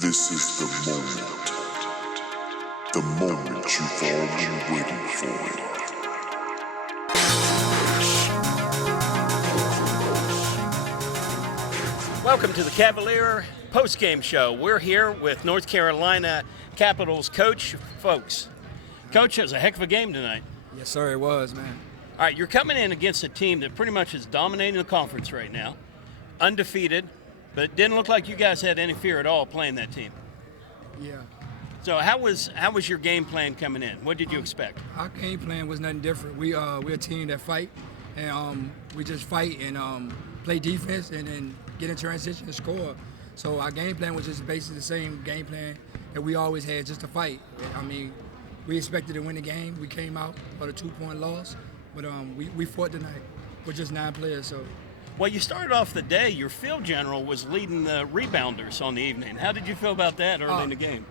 This is the moment you've all been waiting for. Welcome to the Cavalier postgame show. We're here with North Carolina Capitals coach, folks. Coach, it was a heck of a game tonight. Yes, sir, it was, man. All right, you're coming in against a team that pretty much is dominating the conference right now, undefeated, but it didn't look like you guys had any fear at all playing that team. Yeah. So how was your game plan coming in? What did you expect? Our game plan was nothing different. We're a team that fight, and we just fight and play defense and then get in transition and score. So our game plan was just basically the same game plan that we always had, just to fight. I mean, we expected to win the game. We came out for a 2-point loss, but we fought tonight with just 9 players. So. Well, you started off the day, your field general was leading the rebounders on the evening. How did you feel about that early in the game?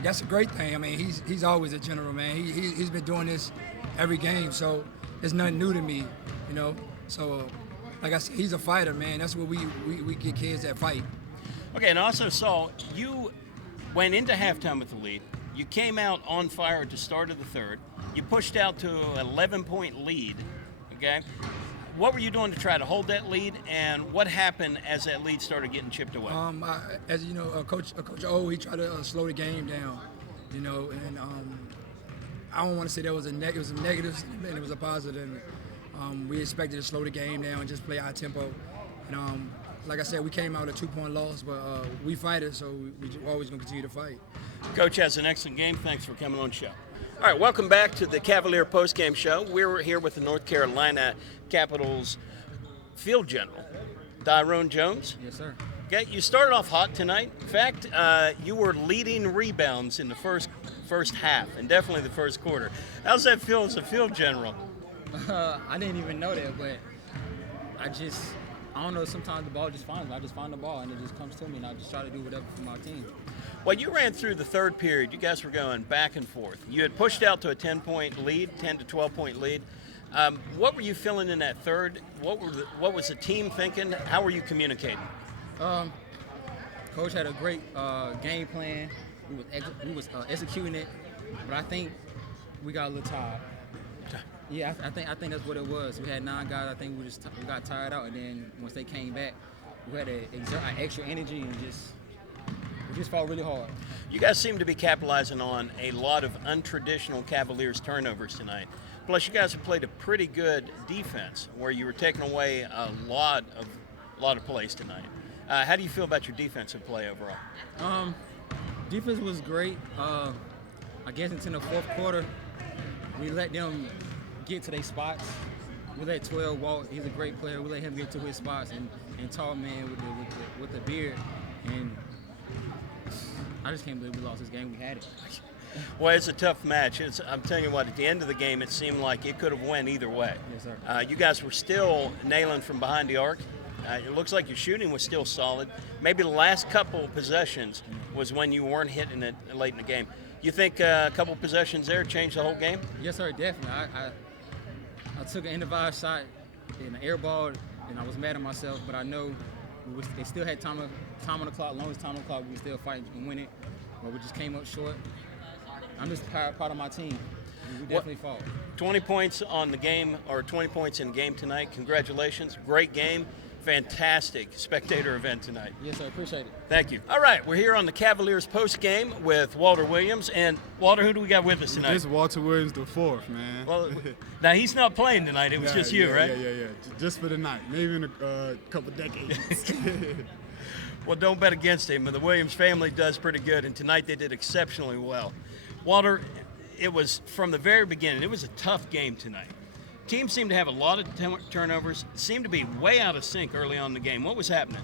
That's a great thing. I mean, he's always a general, man. He's been doing this every game, so it's nothing new to me, you know. So, like I said, he's a fighter, man. That's what we get kids that fight. Okay, and I also saw you went into halftime with the lead. You came out on fire at the start of the third. You pushed out to an 11-point lead, okay? What were you doing to try to hold that lead, and what happened as that lead started getting chipped away? As you know, Coach O, he tried to slow the game down, you know, and I don't want to say there was it was some negatives and it was a positive. We expected to slow the game down and just play our tempo. And like I said, we came out a 2-point loss, but we fighters, so we always going to continue to fight. Coach has an excellent game. Thanks for coming on the show. All right, welcome back to the Cavalier postgame show. We're here with the North Carolina Capitals field general, Tyrone Jones. Yes, sir. Okay, you started off hot tonight. In fact, you were leading rebounds in the first half, and definitely the first quarter. How's that feel as a field general? I didn't even know that, but I don't know, sometimes the ball just finds me. I just find the ball, and it just comes to me, and I just try to do whatever for my team. Well, you ran through the third period. You guys were going back and forth. You had pushed out to a 10-point lead, 10 to 12-point lead. What were you feeling in that third? What was the team thinking? How were you communicating? Coach had a great game plan. We was executing it, but I think we got a little tired. Yeah, I think that's what it was. We had 9 guys. I think we got tired out, and then once they came back, we had to exert our extra energy and we just fought really hard. You guys seem to be capitalizing on a lot of untraditional Cavaliers turnovers tonight. Plus, you guys have played a pretty good defense where you were taking away a lot of plays tonight. How do you feel about your defensive play overall? Defense was great. I guess until the fourth quarter, we let them get to their spots. We let 12 walk. He's a great player. We let him get to his spots, and tall man with the beard. And I just can't believe we lost this game. We had it. Well, it's a tough match. I'm telling you what, at the end of the game, it seemed like it could have went either way. Yes, sir. You guys were still nailing from behind the arc. It looks like your shooting was still solid. Maybe the last couple possessions was when you weren't hitting it late in the game. You think a couple possessions there changed the whole game? Yes, sir, definitely. I took an end-of-eye shot in an air ball, and I was mad at myself, but I know they still had time on the clock. Long as time on the clock, we still fight and win it, but we just came up short. I'm just proud of my team. We definitely fought. 20 points on the game, or 20 points in the game tonight. Congratulations. Great game. Fantastic spectator event tonight. Yes, sir. Appreciate it. Thank you. All right, we're here on the Cavaliers post game with Walter Williams. And Walter, who do we got with us tonight? This is Walter Williams the fourth, man. Well, now he's not playing tonight. It was just you, right? Yeah. Just for the night. Maybe in a couple decades. Well, don't bet against him. The Williams family does pretty good, and tonight they did exceptionally well. Walter, it was from the very beginning. It was a tough game tonight. Teams seemed to have a lot of turnovers, seemed to be way out of sync early on in the game. What was happening?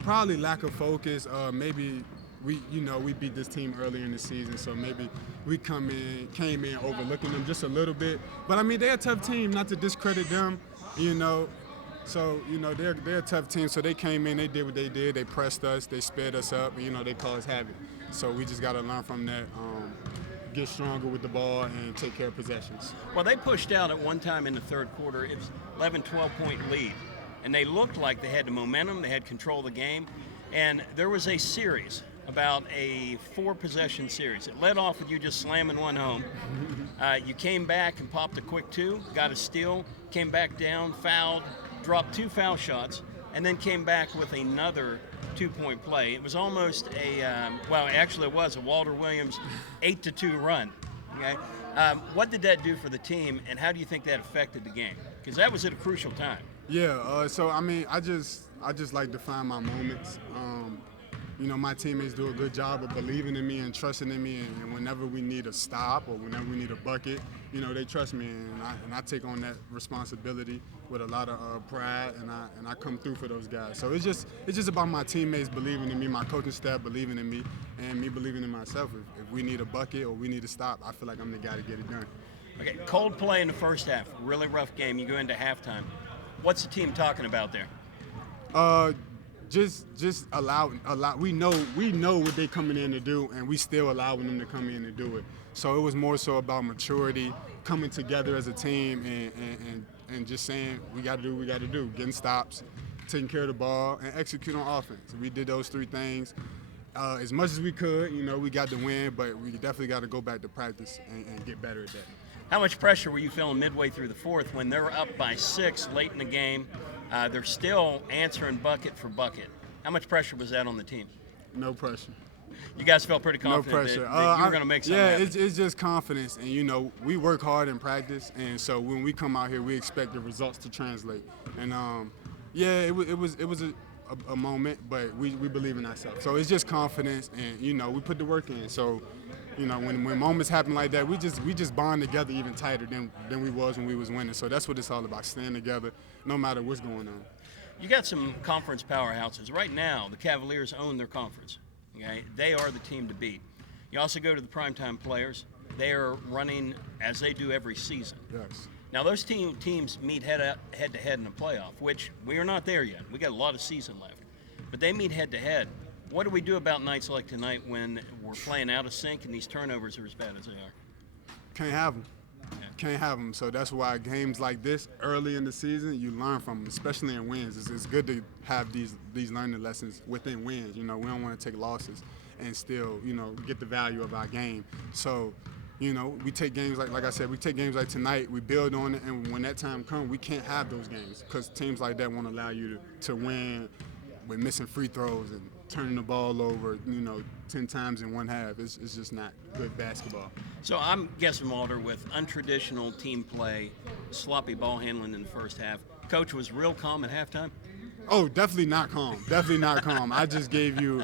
Probably lack of focus. Maybe we beat this team earlier in the season, so maybe we came in overlooking them just a little bit. But I mean, they're a tough team, not to discredit them, you know. So, you know, they're a tough team, so they came in, they did what they did, they pressed us, they sped us up, you know, they caused havoc. So we just got to learn from that, get stronger with the ball and take care of possessions. Well, they pushed out at one time in the third quarter. It was 11, 12-point lead, and they looked like they had the momentum, they had control of the game, and there was a series about a 4-possession series. It led off with you just slamming one home. You came back and popped a quick 2, got a steal, came back down, fouled, dropped 2 foul shots, and then came back with another 2-point play. It was almost it was a Walter Williams 8-2 run. Okay, what did that do for the team, and how do you think that affected the game? Because that was at a crucial time. Yeah. So I mean, I just like to find my moments. My teammates do a good job of believing in me and trusting in me, and whenever we need a stop or whenever we need a bucket, they trust me, and I take on that responsibility with a lot of pride, and I come through for those guys. So it's just about my teammates believing in me, my coaching staff believing in me, and me believing in myself. If we need a bucket or we need a stop, I feel like I'm the guy to get it done. Okay, cold play in the first half, really rough game. You go into halftime. What's the team talking about there? Just allow. We know what they're coming in to do, and we still allowing them to come in and do it. So it was more so about maturity, coming together as a team, and just saying we got to do what we got to do, getting stops, taking care of the ball, and execute on offense. We did those 3 things as much as we could. We got the win, but we definitely got to go back to practice and get better at that. How much pressure were you feeling midway through the 4th when they're up by 6 late in the game? They're still answering bucket for bucket. How much pressure was that on the team? No pressure. You guys felt pretty confident no pressure. that you were going to make something happen. It's just confidence, and we work hard in practice, and so when we come out here, we expect the results to translate. And it was a moment, but we believe in ourselves. So it's just confidence, and we put the work in. So when moments happen like that, we just bond together even tighter than we was when we was winning. So that's what it's all about, staying together no matter what's going on. You got some conference powerhouses. Right now, the Cavaliers own their conference. Okay? They are the team to beat. You also go to the primetime players. They are running as they do every season. Yes. Now, those teams meet head-to-head in the playoff, which we are not there yet. We got a lot of season left. But they meet head-to-head. What do we do about nights like tonight when we're playing out of sync and these turnovers are as bad as they are? Can't have them. Yeah. Can't have them. So that's why games like this early in the season, you learn from them, especially in wins. It's good to have these learning lessons within wins. We don't want to take losses and still, get the value of our game. So, we take games like I said, we take games like tonight, we build on it, and when that time comes, we can't have those games because teams like that won't allow you to win with missing free throws and turning the ball over, 10 times in one half. It's just not good basketball. So I'm guessing, Walter, with untraditional team play, sloppy ball handling in the first half, Coach was real calm at halftime? Oh, definitely not calm. Definitely not calm. I just gave you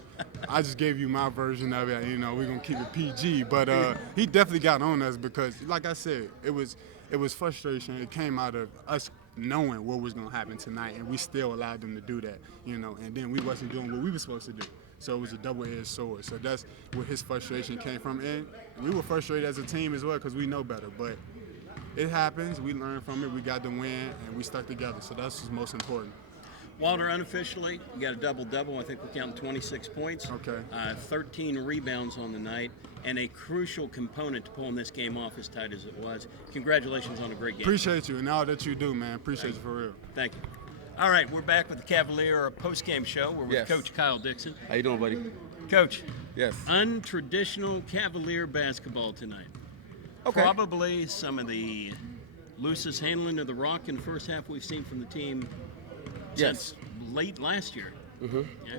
my version of it. We're gonna keep it PG, but he definitely got on us because, like I said, it was frustration. It came out of us knowing what was gonna happen tonight, and we still allowed them to do that. And then we wasn't doing what we were supposed to do. So it was a double-edged sword. So that's where his frustration came from, and we were frustrated as a team as well because we know better. But it happens. We learned from it. We got the win, and we stuck together. So that's what's most important. Walter, unofficially, you got a double-double. I think we're counting 26 points. Okay. 13 rebounds on the night, and a crucial component to pulling this game off as tight as it was. Congratulations on a great game. Appreciate you and all that you do, man. Appreciate you for real. Thank you. All right, we're back with the Cavalier post-game show. We're with Yes. Coach Kyle Dixon. How you doing, buddy? Coach, Yes. untraditional Cavalier basketball tonight. Okay. Probably some of the loosest handling of the rock in the first half we've seen from the team since late last year. Mm-hmm. Yeah.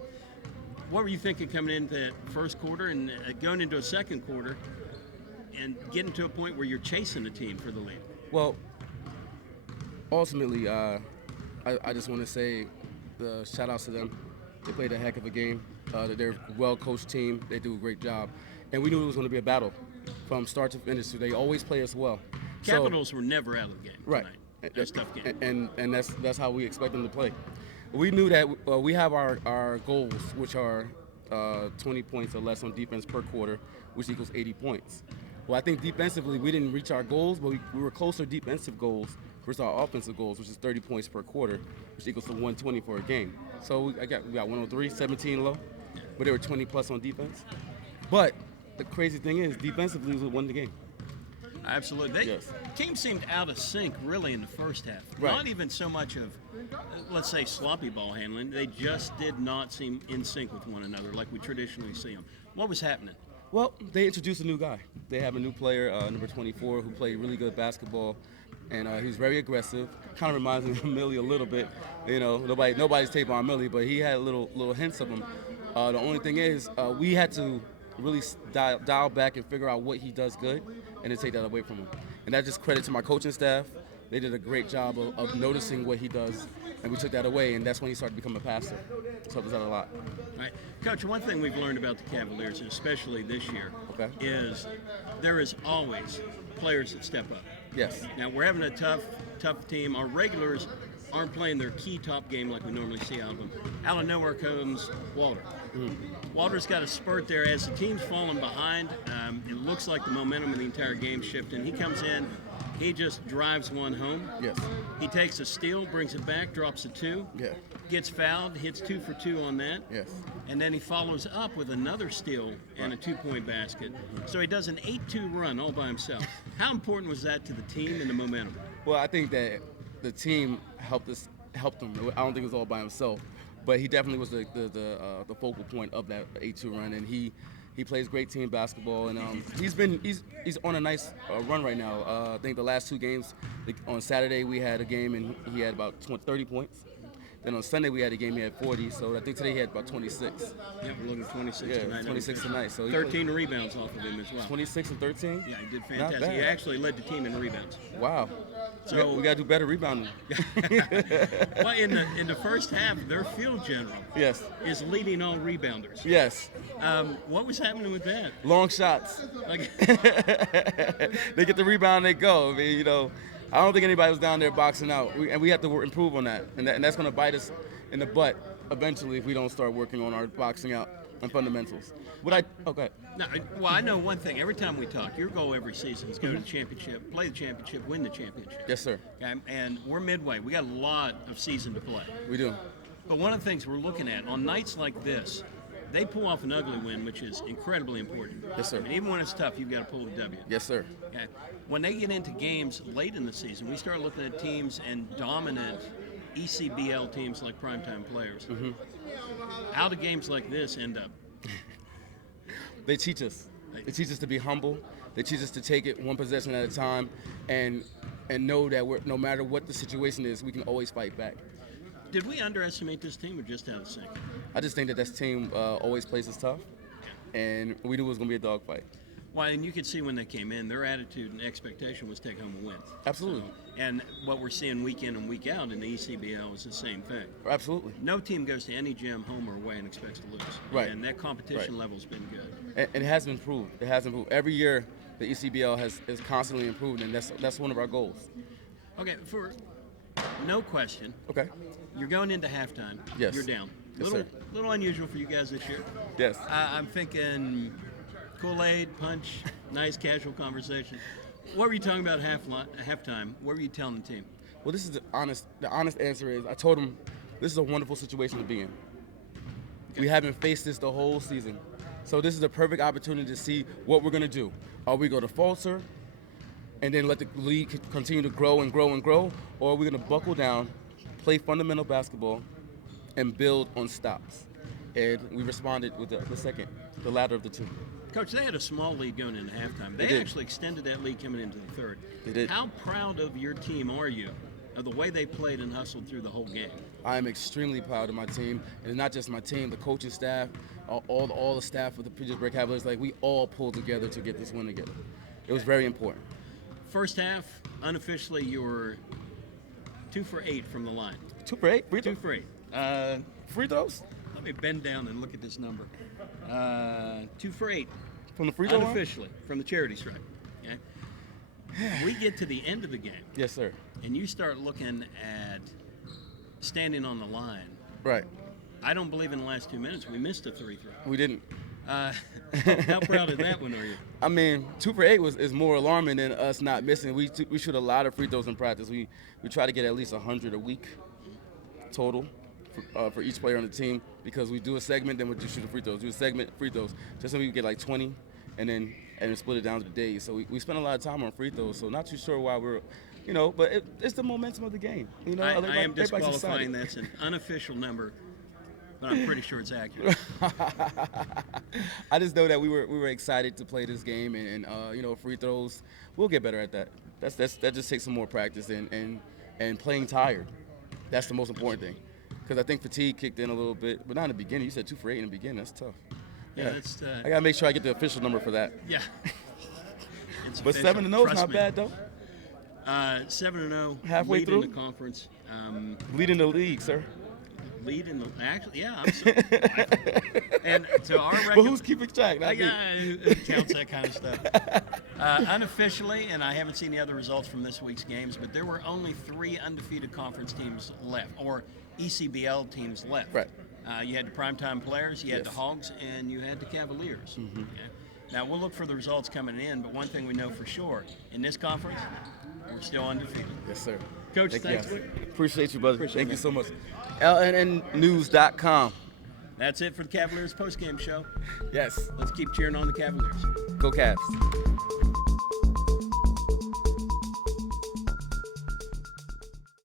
What were you thinking coming into that first quarter and going into a second quarter and getting to a point where you're chasing the team for the lead? Well, ultimately, I just want to say the shout outs to them. They played a heck of a game. They're a well-coached team. They do a great job. And we knew it was going to be a battle from start to finish. So they always play us well. Capitals were never out of the game Right. tonight. That's a tough game. And that's how we expect them to play. We knew that we have our goals, which are 20 points or less on defense per quarter, which equals 80 points. Well, I think defensively we didn't reach our goals, but we were closer defensive goals versus our offensive goals, which is 30 points per quarter, which equals to 120 for a game. So we got 103, 17 low, but they were 20 plus on defense. But the crazy thing is, defensively we won the game. Absolutely. Yes. Team seemed out of sync really in the first half. Right. Not even so much of, let's say, sloppy ball handling. They just did not seem in sync with one another like we traditionally see them. What was happening? Well, they introduced a new guy. They have a new player, number 24, who played really good basketball, and he was very aggressive. Kind of reminds me of Millie a little bit. You know, nobody's tape on Millie, but he had little hints of him. The only thing is, we had to really dial back and figure out what he does good, and then take that away from him. And that's just credit to my coaching staff. They did a great job of noticing what he does, and we took that away, and that's when he started to become a passer. So helped us out a lot. All right. Coach, one thing we've learned about the Cavaliers, and especially this year, Okay. is there is always players that step up. Yes. Now, we're having a tough team. Our regulars aren't playing their key top game like we normally see out of them. Out of nowhere comes Walter. Walter's got a spurt there. As the team's falling behind, it looks like the momentum of the entire game shifted. He comes in, he just drives one home. Yes. He takes a steal, brings it back, drops a 2. Yeah. Gets fouled, hits 2 for 2 on that. Yes. And then he follows up with another steal and a 2-point basket. So he does an 8-2 run all by himself. How important was that to the team and the momentum? Well, I think that the team helped him. I don't think it was all by himself, but he definitely was the focal point of that 8-2 run, and he plays great team basketball, and he's on a nice run right now. I think the last 2 games, on Saturday we had a game and he had about 30 points. Then on Sunday we had a game he had 40, so I think today he had about 26. Yep, we're looking at 26 Yeah, tonight. 26 tonight. So 13 rebounds off of him as well. 26 and 13. Yeah, he did Not fantastic. bad. He actually led the team in rebounds. Wow. So we got to do better rebounding. well, in the first half, their field general Yes. is leading all rebounders. Yes. What was happening with that? Long shots. Like, They get the rebound, they go. I mean, I don't think anybody was down there boxing out, and we have to improve on that, and that's going to bite us in the butt eventually if we don't start working on our boxing out and fundamentals. Okay. no, I know one thing. Every time we talk, your goal every season is go to the championship, play the championship, win the championship. Yes, sir. Okay? And we're midway. We got a lot of season to play. We do. But one of the things we're looking at on nights like this, they pull off an ugly win, which is incredibly important. Yes, sir. I mean, even when it's tough, you've got to pull the W. Yes, sir. Okay. When they get into games late in the season, we start looking at teams and dominant ECBL teams like primetime players. Mm-hmm. How do games like this end up? They teach us. They teach us to be humble. They teach us to take it one possession at a time, and know that no matter what the situation is, we can always fight back. Did we underestimate this team or just out of sync? I just think that this team always plays us tough, and we knew it was going to be a dogfight. Well, and you could see when they came in, their attitude and expectation was take home a win. Absolutely. And what we're seeing week in and week out in the ECBL is the same thing. Absolutely. No team goes to any gym, home or away, and expects to lose. Right. And that competition Right. level's been good. And it has improved. It has improved. Every year, the ECBL has constantly improved, and that's one of our goals. Okay, for no question, Okay. you're going into halftime. Yes. You're down. Yes, sir. Little unusual for you guys this year. Yes. I'm thinking Kool-Aid, punch, nice casual conversation. What were you talking about at halftime? What were you telling the team? Well, this is the honest answer is I told them this is a wonderful situation to be in. We haven't faced this the whole season. So this is a perfect opportunity to see what we're going to do. Are we going to falter and then let the league continue to grow and grow and grow? Or are we going to buckle down, play fundamental basketball, and build on stops? And we responded with the latter of the two. Coach, they had a small lead going into halftime. They did. actually extended that lead coming into the third. They did. How proud of your team are you of the way they played and hustled through the whole game? I am extremely proud of my team, and not just my team, the coaching staff, all the staff of the Petersburg Cavaliers. Like, we all pulled together to get this win together. It was very important. First half, unofficially, you were 2 for 8 from the line. 2 for 8? 2 for 8. Free throws? Let me bend down and look at this number. 2 for 8. From the free throw line? Unofficially, from the charity stripe. Okay? We get to the end of the game, Yes, sir. and you start looking at standing on the line. Right. I don't believe in the last 2 minutes we missed a 3-3. We didn't. How proud of that one are you? I mean, 2 for 8 is more alarming than us not missing. We shoot a lot of free throws in practice. We try to get at least 100 a week total for each player on the team, because we do a segment, then we just shoot the free throws. Do a segment, free throws, just so we get like 20, then split it down to the days. So we spent a lot of time on free throws. So not too sure why we're, but it's the momentum of the game. I am everybody's disqualifying excited. that's an unofficial number, but I'm pretty sure it's accurate. I just know that we were excited to play this game, and free throws, we'll get better at that. That just takes some more practice and playing tired. That's the most important thing, because I think fatigue kicked in a little bit, but not in the beginning. You said 2 for 8 in the beginning. That's tough. Yeah, that's. I gotta make sure I get the official number for that. Yeah. It's But official. 7-0 is Trust not me. bad though. 7-0. Halfway lead through? in the conference. Leading the league, sir. Lead in the actually, yeah. And to our record, But who's keeping track? Not me. yeah, it counts that kind of stuff. Unofficially, and I haven't seen the other results from this week's games, but there were only 3 undefeated conference teams left, or ECBL teams left. Right. You had the primetime players, you had Yes. the Hogs, and you had the Cavaliers. Okay? Now, we'll look for the results coming in, but one thing we know for sure, in this conference, we're still undefeated. Yes, sir. Coach, Thank thanks. you. Appreciate you, brother. Appreciate Thank it, you man. so much. LNNnews.com. That's it for the Cavaliers postgame show. Yes. Let's keep cheering on the Cavaliers. Go Cavs.